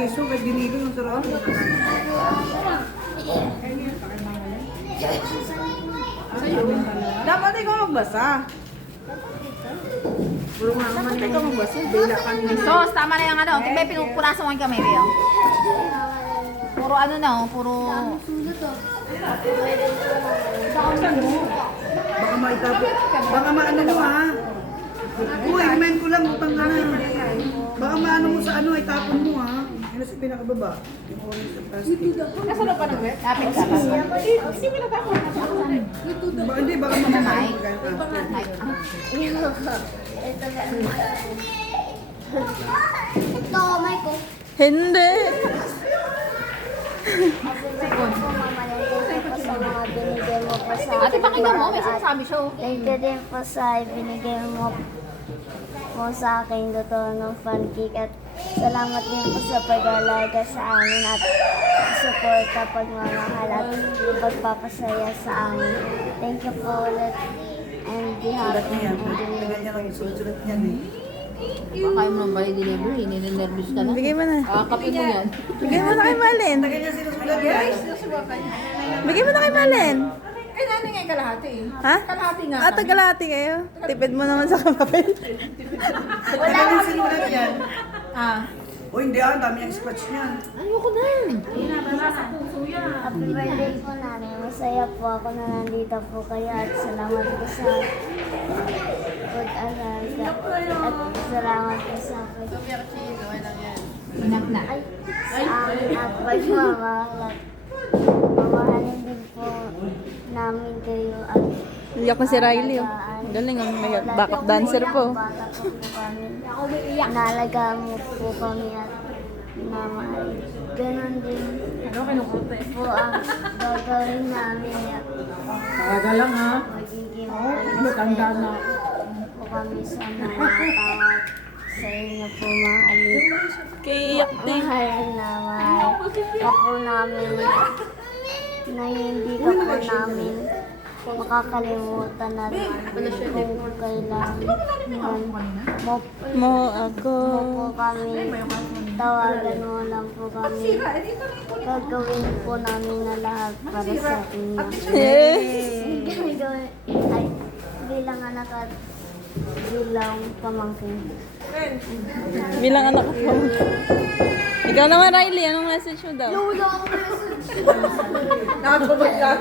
permiso, kahit dinilo yung sarap. Dapat ikaw magbasa. Dapat ikaw magbasa. Bila ka nila. Sos, tama na yung ano. May pinupunasan mo kami, Bill. Puro ano na, puro... Baka maitapo. Baka maano mo ha. Uy, kumain ko lang, utang ka na. Baka maano mo sa ano, itapon mo ha. Ano sa pinakababa? Yung orange sa plastic. Nasaan pa nag-wet? Lapit ka pa. Hindi mo natapon. Hindi, baka mamamay. Ito, may ko. Hindi. Sa mga binigay mo pa sa Ate, pakinggan mo. May sinasabi siya. Thank you din po sa ibinigay mo sa akin totoo ng pancake at salamat din po sa pag-alaga sa amin at suporta, pagmamahal at pagpapasaya sa amin. Thank you po ulit and be Sulat happy. niya yan. Ganyan ang sulat niyan eh. Baka mo nang bali delivery. Ninenervous ka na. Bigay mo na. Kapit mo yan. Bigay mo na kay Malen. Ganyan sinusulat yan. Bigay mo na kay Malen. Eh, nani nga yung kalahati eh. Ha? Kalahati nga. Ah, tagalati kayo. Tipid mo naman sa kapapel. Ganyan sinulat yan. Ah. O hindi ah, ang dami ang scratch niyan. Ayoko na. Happy birthday po namin. Masaya po ako na nandito po kayo at salamat po sa pag-alaga at salamat po sa Inak na. amin at pagmamahal. Mamahalin din po namin kayo at Iyak na si Riley. Oh. Ang galing. May backup dancer po. bata po kami. Nalaga mo po kami at mamahal. Ganon din po ang gagawin namin at Talaga lang ha. magiging Matanda na. po kami sa mga tawag sa inyo po mahalin. Kay iyak din. Mahal na mahal ka po namin na hindi ka po namin makakalimutan at kung kailangan Mo ako. po kami, tawagan mo lang po kami. Gagawin po namin na lahat para sa inyo. Yes. Ay, bilang anak at bilang pamangkin. Bilang anak ko. Ikaw naman, Riley. Anong message mo daw? Nakatulog ka.